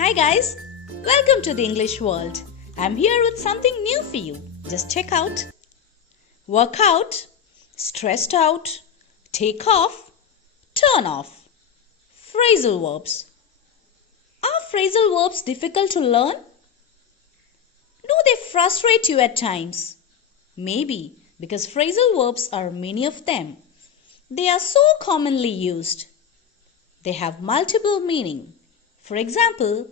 Hi guys, welcome to the English world. I'm here with something new for you. Just check out. Work out, stressed out, take off, turn off. Phrasal verbs. Are phrasal verbs difficult to learn? Do they frustrate you at times? Maybe because phrasal verbs are many of them. They are so commonly used. They have multiple meaning. For example,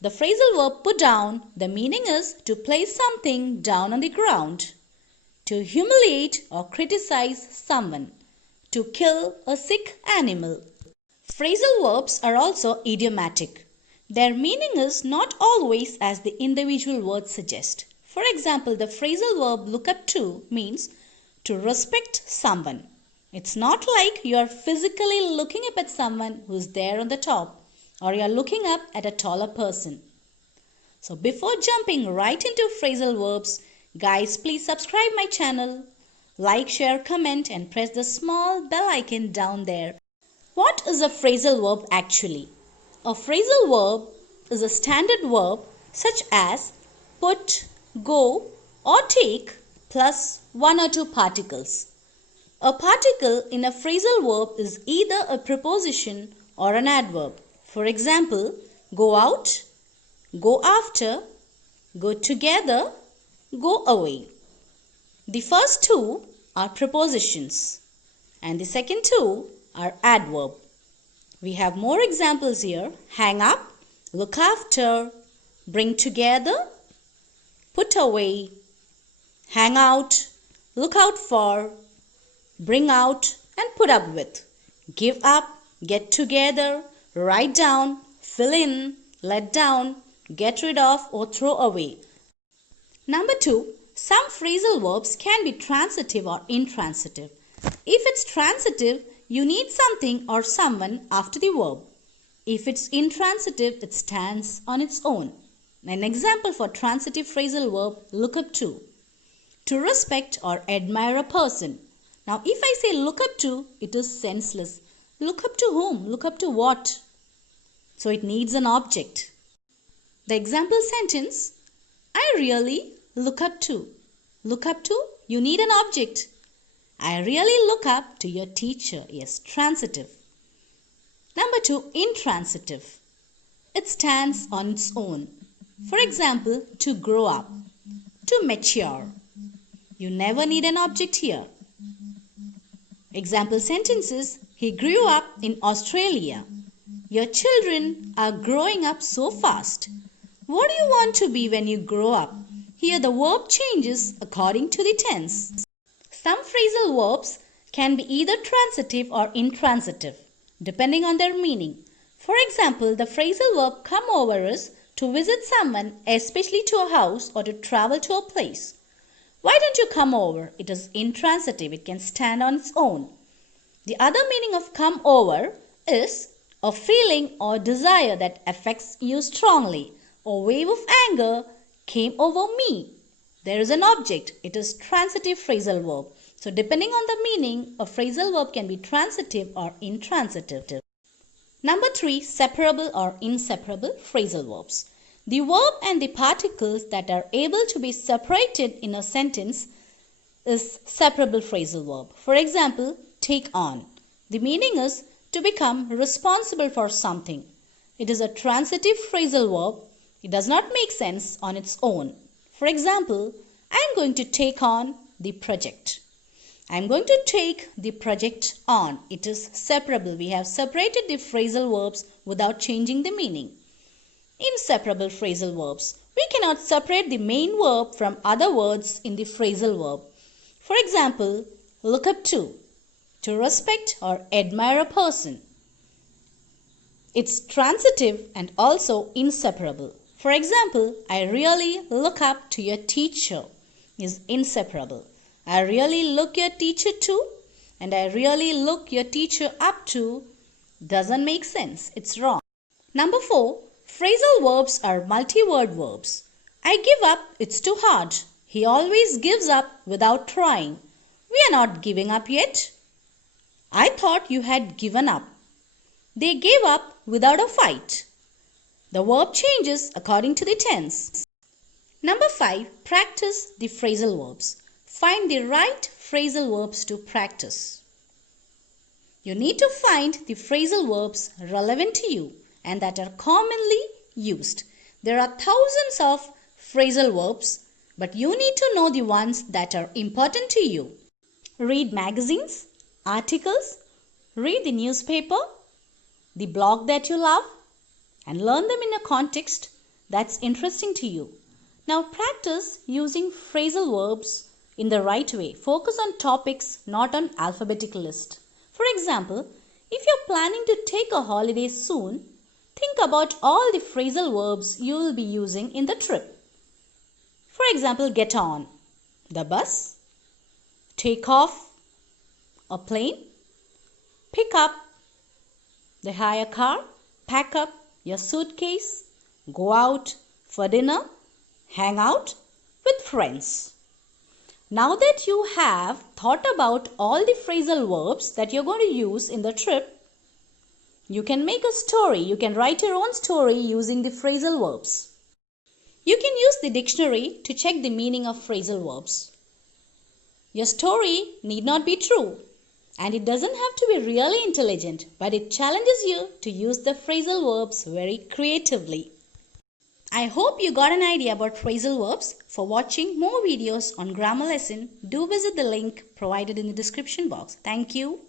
the phrasal verb put down, the meaning is to place something down on the ground, to humiliate or criticize someone, to kill a sick animal. Phrasal verbs are also idiomatic. Their meaning is not always as the individual words suggest. For example, the phrasal verb look up to means to respect someone. It's not like you are physically looking up at someone who's there on the top, or you are looking up at a taller person. So before jumping right into phrasal verbs, guys, please subscribe my channel, like, share, comment and press the small bell icon down there. What is a phrasal verb actually? A phrasal verb is a standard verb such as put, go or take plus one or two particles. A particle in a phrasal verb is either a preposition or an adverb. For example, go out, go after, go together, go away. The first two are prepositions and the second two are adverb. We have more examples here. Hang up, look after, bring together, put away, hang out, look out for, bring out and put up with, give up, get together, write down, fill in, let down, get rid of or throw away. Number 2, some phrasal verbs can be transitive or intransitive. If it's transitive, you need something or someone after the verb. If it's intransitive, it stands on its own. An example for transitive phrasal verb, look up to respect or admire a person. Now if I say look up to, it is senseless. Look up to whom? Look up to what? So it needs an object. The example sentence, I really look up to. Look up to, you need an object. I really look up to your teacher. Yes, transitive. Number 2, intransitive. It stands on its own. For example, to grow up, to mature. You never need an object here. Example sentences, he grew up in Australia. Your children are growing up so fast. What do you want to be when you grow up? Here the verb changes according to the tense. Some phrasal verbs can be either transitive or intransitive, depending on their meaning. For example, the phrasal verb come over is to visit someone, especially to a house or to travel to a place. Why don't you come over? It is intransitive. It can stand on its own. The other meaning of come over is a feeling or desire that affects you strongly. A wave of anger came over me. There is an object. It is transitive phrasal verb. So depending on the meaning, a phrasal verb can be transitive or intransitive. Number 3, separable or inseparable phrasal verbs. The verb and the particles that are able to be separated in a sentence is separable phrasal verb. For example, take on. The meaning is to become responsible for something. It is a transitive phrasal verb. It does not make sense on its own. For example, I am going to take on the project. I am going to take the project on. It is separable. We have separated the phrasal verbs without changing the meaning. Inseparable phrasal verbs. We cannot separate the main verb from other words in the phrasal verb. For example, look up to respect or admire a person. It's transitive and also inseparable. For example, I really look up to your teacher is inseparable. I really look your teacher to and I really look your teacher up to doesn't make sense. It's wrong. Number 4, phrasal verbs are multi-word verbs. I give up, it's too hard. He always gives up without trying. We are not giving up yet. I thought you had given up. They gave up without a fight. The verb changes according to the tense. Number 5. Practice the phrasal verbs. Find the right phrasal verbs to practice. You need to find the phrasal verbs relevant to you and that are commonly used. There are thousands of phrasal verbs, but you need to know the ones that are important to you. Read magazines, articles, read the newspaper, the blog that you love, and learn them in a context that's interesting to you. Now practice using phrasal verbs in the right way. Focus on topics, not on alphabetical list. For example, if you're planning to take a holiday soon, think about all the phrasal verbs you will be using in the trip. For example, get on, the bus, take off, a plane, pick up, the hire car, pack up your suitcase, go out for dinner, hang out with friends. Now that you have thought about all the phrasal verbs that you're going to use in the trip, you can make a story. You can write your own story using the phrasal verbs. You can use the dictionary to check the meaning of phrasal verbs. Your story need not be true, and it doesn't have to be really intelligent, but it challenges you to use the phrasal verbs very creatively. I hope you got an idea about phrasal verbs. For watching more videos on grammar lesson, do visit the link provided in the description box. Thank you.